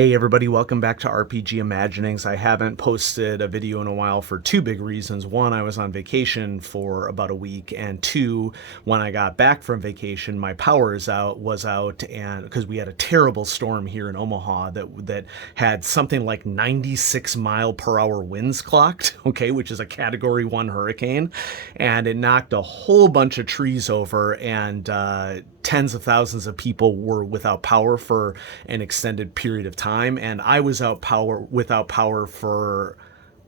Hey everybody, welcome back to RPG Imaginings. I haven't posted a video in a while for two big reasons. One, I was on vacation for about a week, and two, when I got back from vacation, my power was out, and because we had a terrible storm here in Omaha that had something like 96-mile-per-hour winds clocked, okay, which is a Category 1 hurricane, and it knocked a whole bunch of trees over, and tens of thousands of people were without power for an extended period of time, and I was without power for,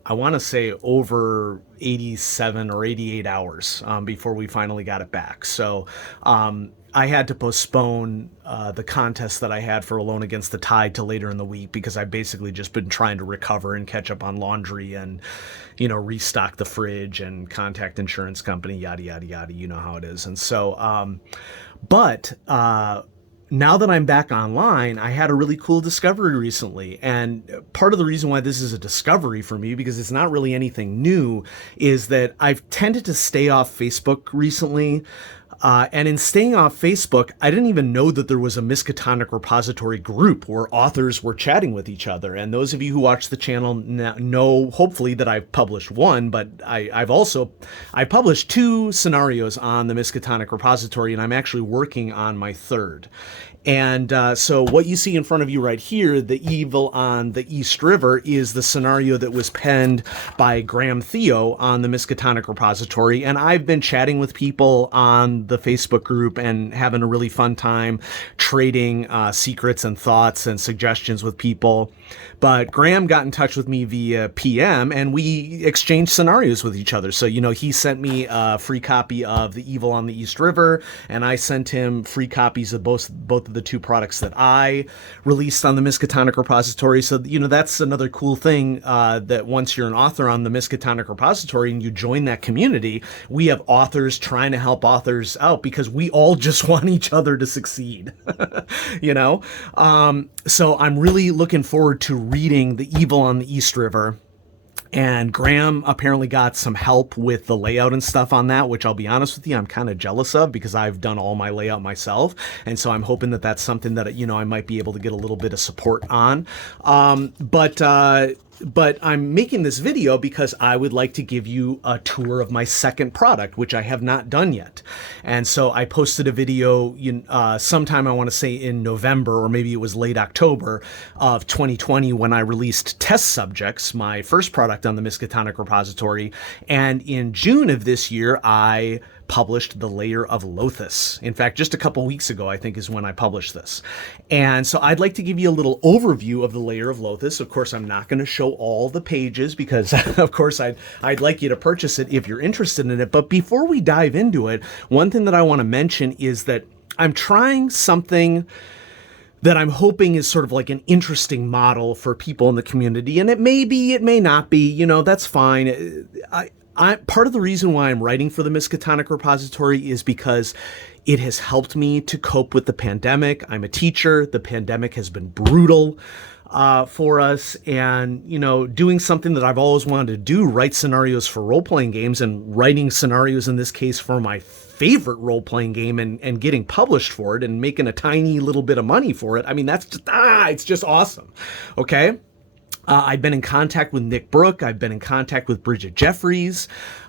I want to say, over 87 or 88 hours before we finally got it back. So I had to postpone the contest that I had for Alone Against the Tide to later in the week because I've basically just been trying to recover and catch up on laundry and, restock the fridge and contact insurance company, yada, yada, yada. You know how it is. And so, but now that I'm back online, I had a really cool discovery recently. And part of the reason why this is a discovery for me, because it's not really anything new, is that I've tended to stay off Facebook recently. And in staying off Facebook, I didn't even know that there was a Miskatonic repository group where authors were chatting with each other. And those of you who watch the channel know, hopefully, that I've published one, but I published two scenarios on the Miskatonic repository, and I'm actually working on my third. And so what you see in front of you right here, The Evil on the East River, is the scenario that was penned by Graham Theo on the Miskatonic repository. And I've been chatting with people on the Facebook group and having a really fun time trading secrets and thoughts and suggestions with people. But Graham got in touch with me via PM, and we exchanged scenarios with each other. So, he sent me a free copy of The Evil on the East River, and I sent him free copies of both of the two products that I released on the Miskatonic repository. So, that's another cool thing, that once you're an author on the Miskatonic repository and you join that community, we have authors trying to help authors out because we all just want each other to succeed, So I'm really looking forward to reading The Evil on the East River. And Graham apparently got some help with the layout and stuff on that, which I'll be honest with you, I'm kind of jealous of because I've done all my layout myself. And so I'm hoping that that's something that, I might be able to get a little bit of support on. But I'm making this video because I would like to give you a tour of my second product, which I have not done yet. And so I posted a video sometime, I want to say in November, or maybe it was late October of 2020 when I released Test Subjects, my first product on the Miskatonic repository. And in June of this year, I published The Lair of Lothus. In fact, just a couple weeks ago, I think, is when I published this. And so I'd like to give you a little overview of The Lair of Lothus. Of course, I'm not going to show all the pages because, of course, I'd like you to purchase it if you're interested in it. But before we dive into it, one thing that I want to mention is that I'm trying something that I'm hoping is sort of like an interesting model for people in the community. And it may be, it may not be, that's fine. Part of the reason why I'm writing for the Miskatonic repository is because it has helped me to cope with the pandemic. I'm a teacher. The pandemic has been brutal for us, and doing something that I've always wanted to do, write scenarios for role-playing games, and writing scenarios in this case for my favorite role-playing game and getting published for it and making a tiny little bit of money for it. I mean, that's just, it's just awesome. Okay. I've been in contact with Nick Brook. I've been in contact with Bridget Jeffries,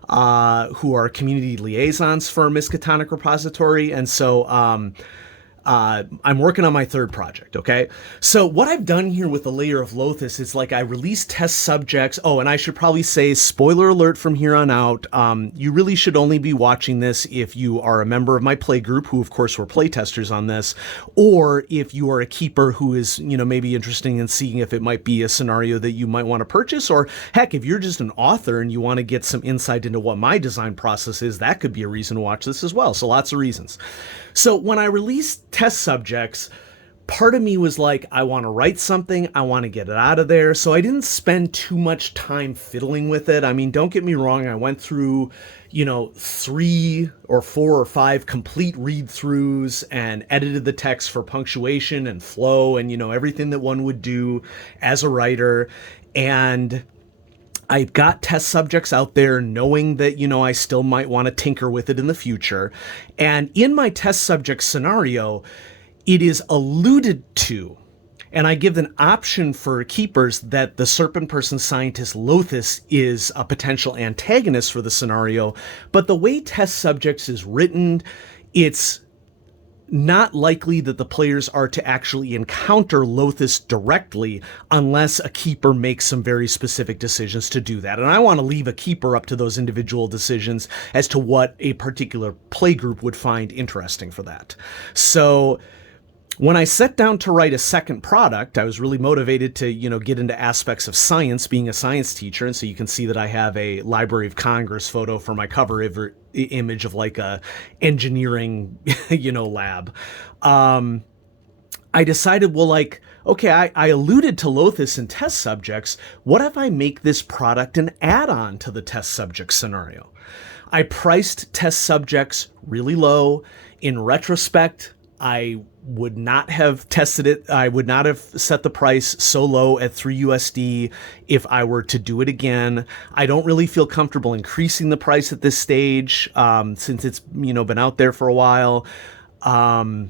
who are community liaisons for Miskatonic repository. And so I'm working on my third project, okay? So what I've done here with The Lair of Lothus is I released test subjects. Oh, and I should probably say, spoiler alert from here on out, you really should only be watching this if you are a member of my play group, who of course were playtesters on this, or if you are a keeper who is, maybe interested in seeing if it might be a scenario that you might want to purchase, or heck, if you're just an author and you want to get some insight into what my design process is, that could be a reason to watch this as well. So lots of reasons. So when I released test subjects, part of me was like, I want to write something, I want to get it out of there. So I didn't spend too much time fiddling with it. I mean, don't get me wrong, I went through, 3 or 4 or 5 complete read-throughs and edited the text for punctuation and flow and, everything that one would do as a writer. And I got test subjects out there knowing that, I still might want to tinker with it in the future. And in my test subject scenario, it is alluded to And I give an option for keepers that the serpent person scientist Lothus is a potential antagonist for the scenario. But the way test subjects is written, it's not likely that the players are to actually encounter Lothus directly unless a keeper makes some very specific decisions to do that. And I want to leave a keeper up to those individual decisions as to what a particular playgroup would find interesting for that. So when I sat down to write a second product, I was really motivated to, get into aspects of science, being a science teacher. And so you can see that I have a Library of Congress photo for my cover image of like a engineering, lab. I decided, okay, I alluded to Lothus in test subjects. What if I make this product an add-on to the test subject scenario? I priced test subjects really low. In retrospect, I would not have tested it. I would not have set the price so low at $3 if I were to do it again. I don't really feel comfortable increasing the price at this stage, since it's, been out there for a while. I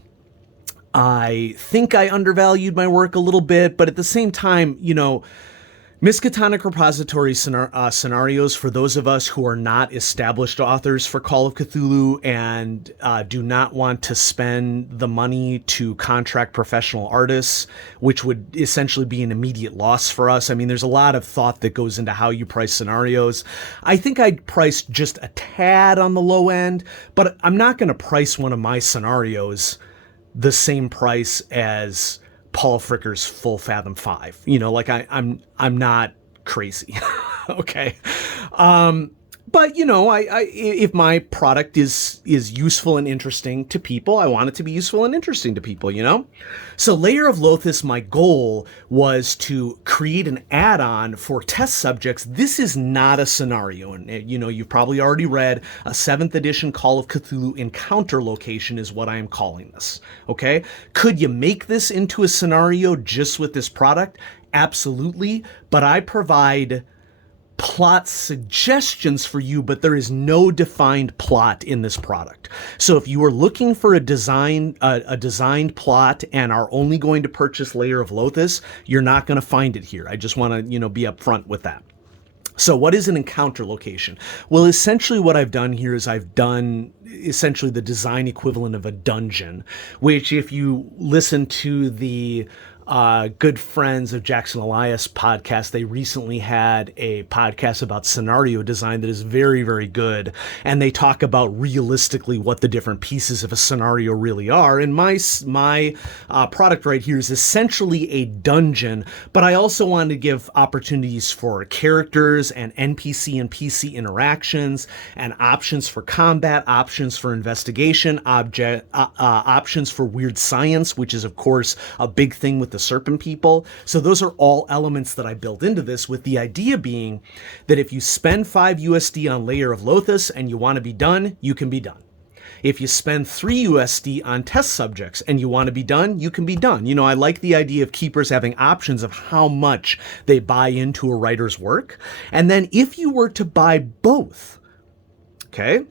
think I undervalued my work a little bit, but at the same time, Miskatonic repository scenarios for those of us who are not established authors for Call of Cthulhu and do not want to spend the money to contract professional artists, which would essentially be an immediate loss for us. I mean, there's a lot of thought that goes into how you price scenarios. I think I'd price just a tad on the low end, but I'm not going to price one of my scenarios the same price as Paul Fricker's Full Fathom 5. I'm not crazy. Okay. But if my product is useful and interesting to people, I want it to be useful and interesting to people, So Lair of Lothus, my goal was to create an add-on for test subjects. This is not a scenario. And, you've probably already read a 7th edition Call of Cthulhu encounter location is what I am calling this. Okay. Could you make this into a scenario just with this product? Absolutely. But I provide plot suggestions for you, but there is no defined plot in this product. So if you are looking for a designed plot and are only going to purchase Lair of Lothus, you're not going to find it here. I just want to, be upfront with that. So what is an encounter location? Well, essentially what I've done here is I've done essentially the design equivalent of a dungeon, which if you listen to the good friends of Jackson Elias podcast, they recently had a podcast about scenario design that is very, very good. And they talk about realistically what the different pieces of a scenario really are. And my product right here is essentially a dungeon, but I also wanted to give opportunities for characters and NPC and PC interactions and options for combat, options for investigation, options for weird science, which is of course a big thing with the serpent people. So those are all elements that I built into this, with the idea being that if you spend $5 on Lair of Lothus and you want to be done, you can be done. If you spend $3 on test subjects and you want to be done, you can be done. I like the idea of keepers having options of how much they buy into a writer's work. And then if you were to buy both, okay,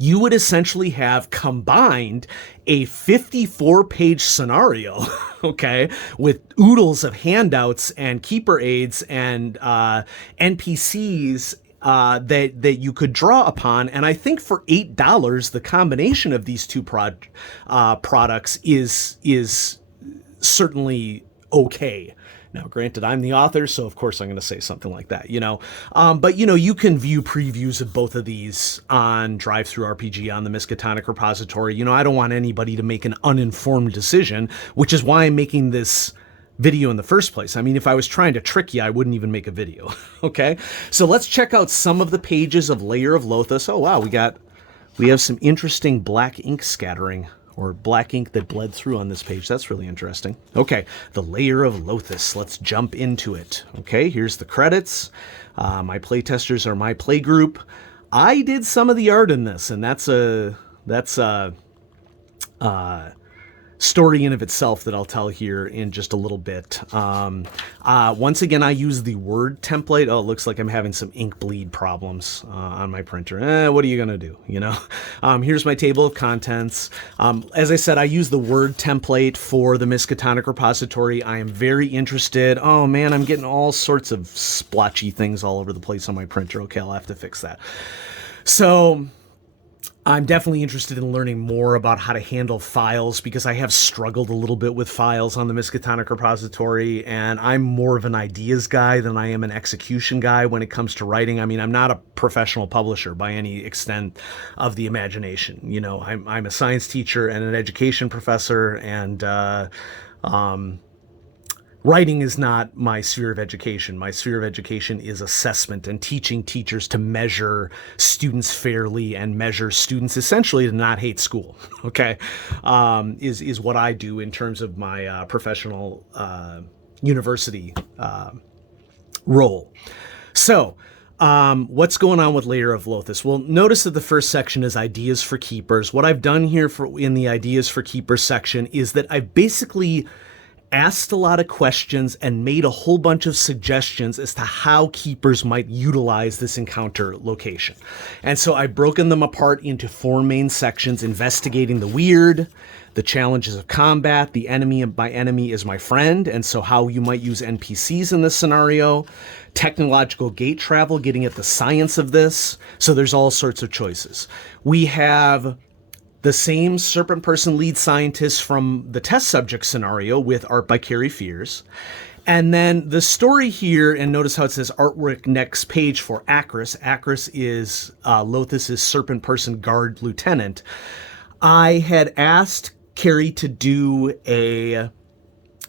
you would essentially have combined a 54-page scenario, okay, with oodles of handouts and keeper aids and NPCs that you could draw upon. And I think for $8, the combination of these two products is certainly okay. Now, granted, I'm the author, so of course I'm going to say something like that, But, you can view previews of both of these on DriveThruRPG on the Miskatonic repository. I don't want anybody to make an uninformed decision, which is why I'm making this video in the first place. I mean, if I was trying to trick you, I wouldn't even make a video, okay? So let's check out some of the pages of Lair of Lothus. Oh, wow, we have some interesting black ink scattering, or black ink that bled through on this page. That's really interesting. Okay, the Lair of Lothus. Let's jump into it. Okay, here's the credits. My playtesters are my playgroup. I did some of the art in this, and that's story in of itself that I'll tell here in just a little bit. Once again, I use the Word template. Oh, it looks like I'm having some ink bleed problems on my printer. What are you gonna do? Here's my table of contents. As I said, I use the Word template for the Miskatonic repository. I am very interested. Oh man, I'm getting all sorts of splotchy things all over the place on my printer. Okay, I'll have to fix that. So I'm definitely interested in learning more about how to handle files, because I have struggled a little bit with files on the Miskatonic repository, and I'm more of an ideas guy than I am an execution guy when it comes to writing. I mean, I'm not a professional publisher by any extent of the imagination. I'm a science teacher and an education professor, and writing is not my sphere of education. My sphere of education is assessment and teaching teachers to measure students fairly and measure students essentially to not hate school. Okay, is what I do in terms of my professional university role. So, what's going on with Lair of Lothus? Well, notice that the first section is Ideas for Keepers. What I've done here in the Ideas for Keepers section is that I've basically asked a lot of questions and made a whole bunch of suggestions as to how keepers might utilize this encounter location. And so I've broken them apart into 4 main sections: investigating the weird, the challenges of combat, the enemy by enemy is my friend, and so how you might use NPCs in this scenario, technological gate travel, getting at the science of this. So there's all sorts of choices. We have the same serpent person lead scientist from the test subject scenario with art by Carrie Fears. And then the story here, and notice how it says artwork next page for Acris. Acris is Lothus's serpent person guard lieutenant. I had asked Carrie to do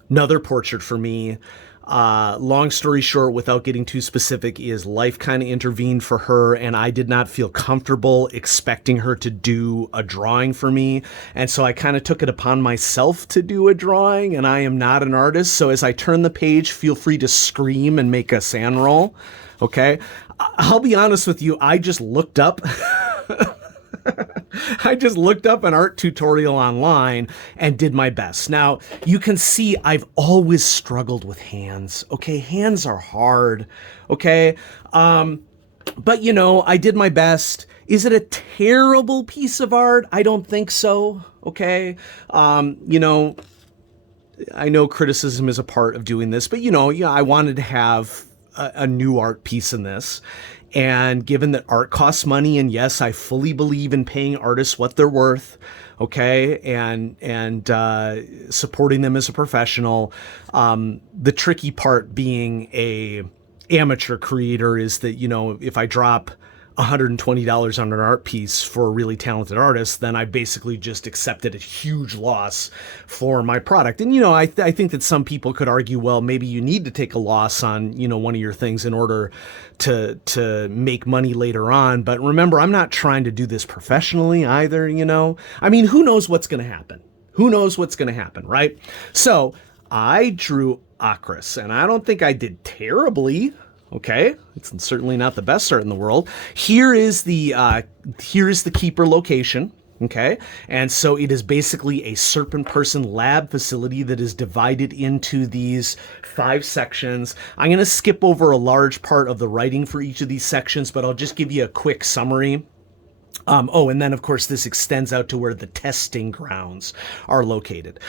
another portrait for me. Long story short, without getting too specific, is life kind of intervened for her, and I did not feel comfortable expecting her to do a drawing for me. And so I kind of took it upon myself to do a drawing, and I am not an artist. So as I turn the page, feel free to scream and make a sand roll. Okay. I'll be honest with you. I just looked up an art tutorial online and did my best. Now, you can see I've always struggled with hands. Okay, hands are hard. Okay, but I did my best. Is it a terrible piece of art? I don't think so. Okay, I know criticism is a part of doing this, but I wanted to have a new art piece in this. And given that art costs money, and yes, I fully believe in paying artists what they're worth, okay, and supporting them as a professional, the tricky part being a amateur creator is that, if I drop $120 on an art piece for a really talented artist, then I basically just accepted a huge loss for my product. And, I think that some people could argue, well, maybe you need to take a loss on, one of your things in order to make money later on. But remember, I'm not trying to do this professionally either, I mean, who knows what's going to happen? Who knows what's going to happen, right? So I drew Acris, and I don't think I did terribly. Okay, it's certainly not the best art in the world. Here is the keeper location. Okay, and so it is basically a serpent person lab facility that is divided into these 5 sections. I'm going to skip over a large part of the writing for each of these sections, but I'll just give you a quick summary. And then of course this extends out to where the testing grounds are located.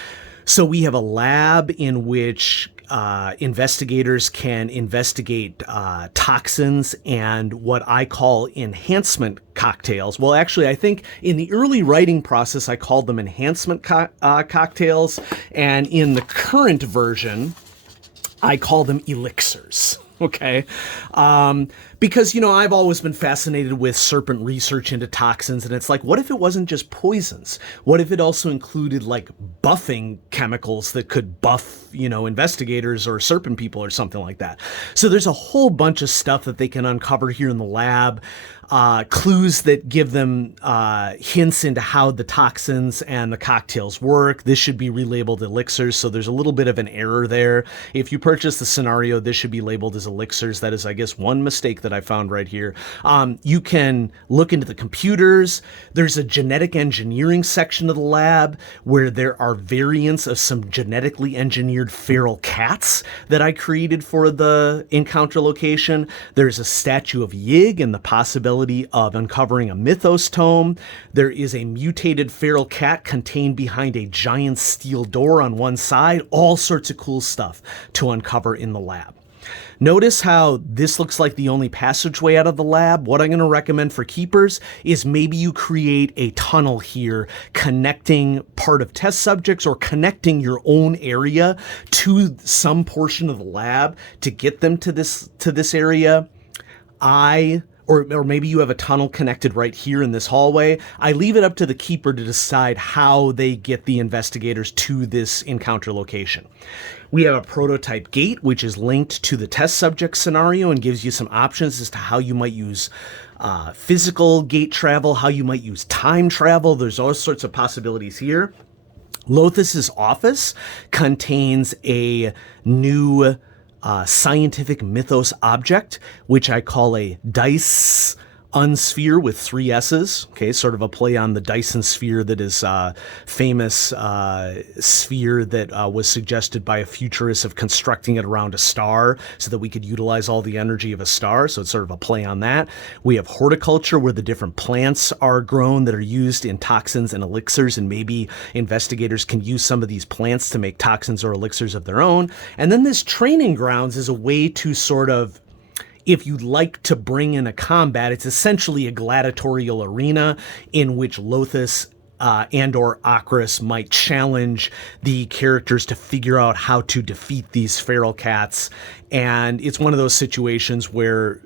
So we have a lab in which investigators can investigate toxins and what I call enhancement cocktails. Well, actually, I think in the early writing process, I called them enhancement cocktails. And in the current version, I call them elixirs. Okay. Because, I've always been fascinated with serpent research into toxins. And it's like, what if it wasn't just poisons? What if it also included like buffing chemicals that could buff, investigators or serpent people or something like that? So there's a whole bunch of stuff that they can uncover here in the lab. clues that give them hints into how the toxins and the cocktails work. This should be relabeled elixirs, so there's a little bit of an error there. If you purchase the scenario, this should be labeled as elixirs. That is, I guess, one mistake that I found right here. You can look into the computers. There's a genetic engineering section of the lab where there are variants of some genetically engineered feral cats that I created for the encounter location. There's a statue of Yig and the possibility of uncovering a mythos tome. There is a mutated feral cat contained behind a giant steel door on one side. All sorts of cool stuff to uncover in the lab. Notice how this looks like the only passageway out of the lab. What I'm going to recommend for keepers is maybe you create a tunnel here connecting part of test subjects or connecting your own area to some portion of the lab to get them to this area. Or maybe you have a tunnel connected right here in this hallway. I leave it up to the keeper to decide how they get the investigators to this encounter location. We have a prototype gate, which is linked to the test subject scenario and gives you some options as to how you might use physical gate travel, how you might use time travel. There's all sorts of possibilities here. Lothus's office contains a new scientific mythos object, which I call a dice unsphere with 3 S's. Okay, sort of a play on the Dyson sphere that is famous sphere that was suggested by a futurist of constructing it around a star so that we could utilize all the energy of a star. So it's sort of a play on that. We have horticulture where the different plants are grown that are used in toxins and elixirs, and maybe investigators can use some of these plants to make toxins or elixirs of their own. And then this training grounds is a way to sort of, if you'd like to bring in a combat, it's essentially a gladiatorial arena in which Lothus and or Akris might challenge the characters to figure out how to defeat these feral cats. And it's one of those situations where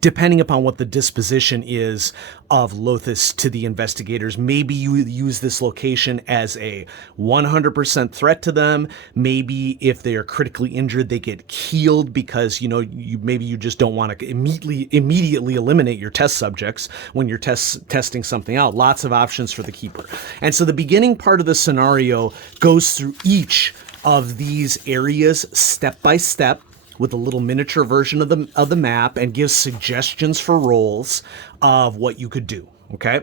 depending upon what the disposition is of Lothus to the investigators, maybe you use this location as a 100% threat to them. Maybe if they are critically injured, they get healed because, maybe you just don't want to immediately eliminate your test subjects when you're testing something out. Lots of options for the keeper. And so the beginning part of the scenario goes through each of these areas step by step, with a little miniature version of the map, and gives suggestions for roles of what you could do, okay?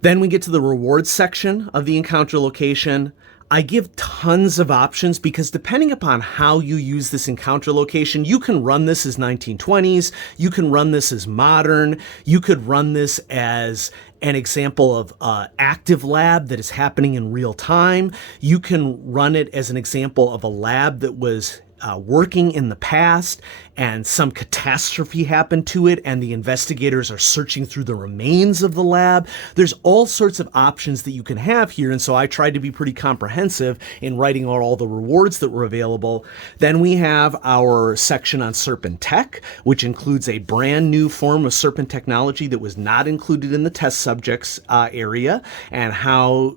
Then we get to the rewards section of the encounter location. I give tons of options because depending upon how you use this encounter location, you can run this as 1920s, you can run this as modern, you could run this as an example of active lab that is happening in real time. You can run it as an example of a lab that was working in the past and some catastrophe happened to it and the investigators are searching through the remains of the lab. There's all sorts of options that you can have here, and so I tried to be pretty comprehensive in writing out all the rewards that were available. Then we have our section on Serpent Tech, which includes a brand new form of Serpent technology that was not included in the test subjects area, and how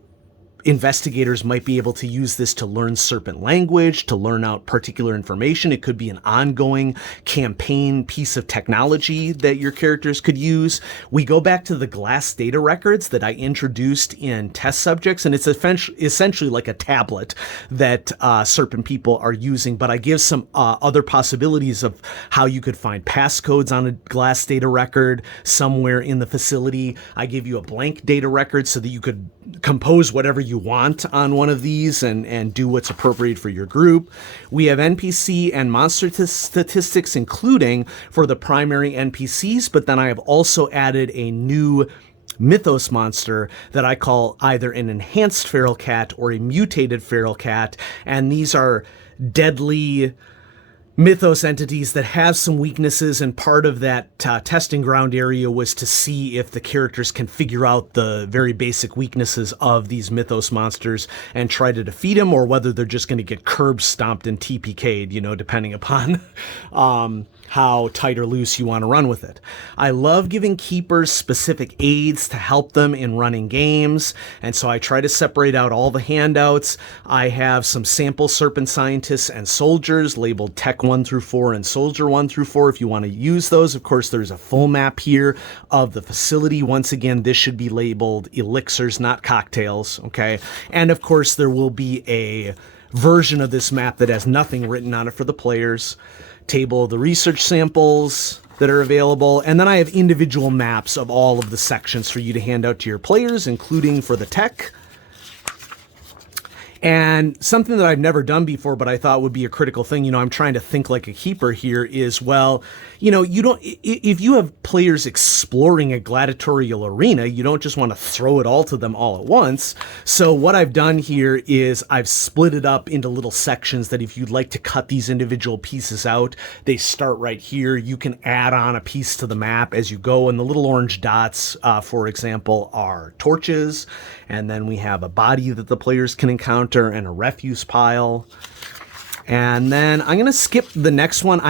investigators might be able to use this to learn serpent language, to learn out particular information. It could be an ongoing campaign piece of technology that your characters could use. We go back to the glass data records that I introduced in test subjects, and it's essentially like a tablet that serpent people are using, but I give some other possibilities of how you could find passcodes on a glass data record somewhere in the facility. I give you a blank data record so that you could compose whatever you want on one of these and do what's appropriate for your group. We have NPC and monster statistics, including for the primary NPCs, but then I have also added a new mythos monster that I call either an enhanced feral cat or a mutated feral cat, and these are deadly mythos entities that have some weaknesses, and part of that testing ground area was to see if the characters can figure out the very basic weaknesses of these mythos monsters and try to defeat them, or whether they're just going to get curb stomped and TPK'd, depending upon how tight or loose you want to run with it. I love giving keepers specific aids to help them in running games, and so I try to separate out all the handouts. I have some sample serpent scientists and soldiers labeled Tech 1 through 4 and Soldier 1 through 4 if you want to use those. Of course, there's a full map here of the facility. Once again, this should be labeled elixirs, not cocktails, okay? And of course, there will be a version of this map that has nothing written on it for the players. Table of the research samples that are available, and then I have individual maps of all of the sections for you to hand out to your players, including for the tech. And something that I've never done before, but I thought would be a critical thing, you know, I'm trying to think like a keeper here, is, well, you know, you don't, if you have players exploring a gladiatorial arena, you don't just want to throw it all to them all at once. So what I've done here is I've split it up into little sections that if you'd like to cut these individual pieces out, they start right here. You can add on a piece to the map as you go. And the little orange dots, for example, are torches. And then we have a body that the players can encounter and a refuse pile. And then I'm going to skip the next one.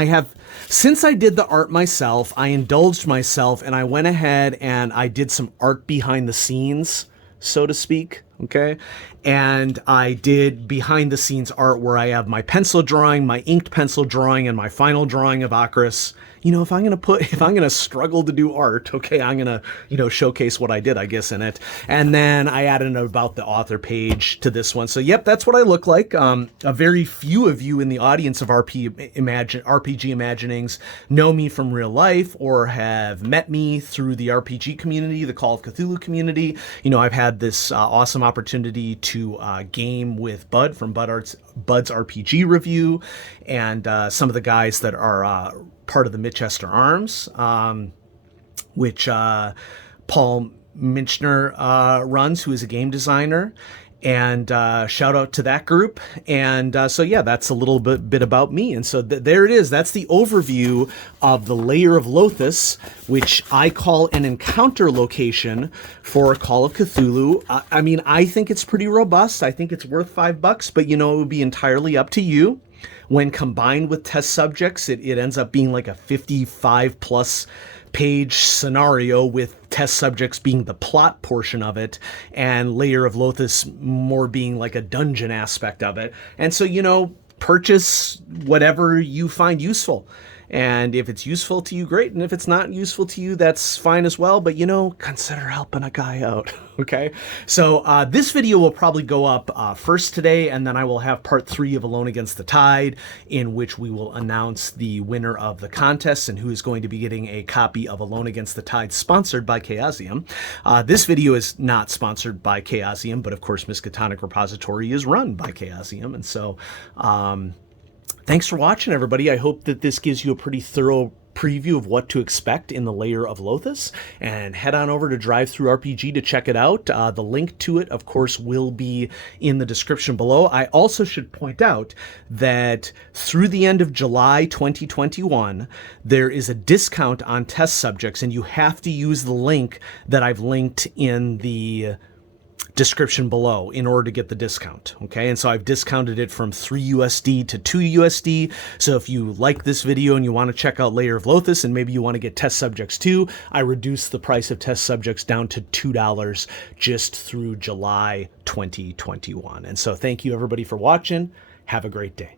Since I did the art myself, I indulged myself and I went ahead and I did some art behind the scenes, so to speak. Okay. And I did behind the scenes art where I have my pencil drawing, my inked pencil drawing, and my final drawing of Acris. You know, if I'm going to struggle to do art, okay, I'm going to, you know, showcase what I did, I guess, in it. And then I added an about the author page to this one. So, yep, that's what I look like. A very few of you in the audience of RPG Imaginings know me from real life or have met me through the RPG community, the Call of Cthulhu community. You know, I've had this awesome opportunity to game with Bud from Bud's RPG Review, and some of the guys that are part of the Mitchester Arms, which Paul Minchner runs, who is a game designer. And shout out to that group. And so, yeah, that's a little bit about me. And so there it is. That's the overview of the Lair of Lothus, which I call an encounter location for Call of Cthulhu. I mean, I think it's pretty robust. I think it's worth $5, but, you know, it would be entirely up to you. When combined with test subjects, it ends up being like a 55+ page scenario with test subjects being the plot portion of it and Lair of Lothus more being like a dungeon aspect of it. And so, you know, purchase whatever you find useful. And if it's useful to you, great. And if it's not useful to you, that's fine as well. But, you know, consider helping a guy out. Okay. So this video will probably go up first today, and then I will have part 3 of Alone Against the Tide, in which we will announce the winner of the contest and who is going to be getting a copy of Alone Against the Tide, sponsored by Chaosium. This video is not sponsored by Chaosium, but of course, Miskatonic Repository is run by Chaosium. And so, thanks for watching, everybody. I hope that this gives you a pretty thorough preview of what to expect in the Lair of Lothus, and head on over to DriveThruRPG to check it out. The link to it, of course, will be in the description below. I also should point out that through the end of July 2021, there is a discount on test subjects, and you have to use the link that I've linked in the description below in order to get the discount. Okay. And so I've discounted it from $3 to $2. So if you like this video and you want to check out Lair of Lothus and maybe you want to get test subjects too, I reduced the price of test subjects down to $2 just through July 2021. And so thank you everybody for watching. Have a great day.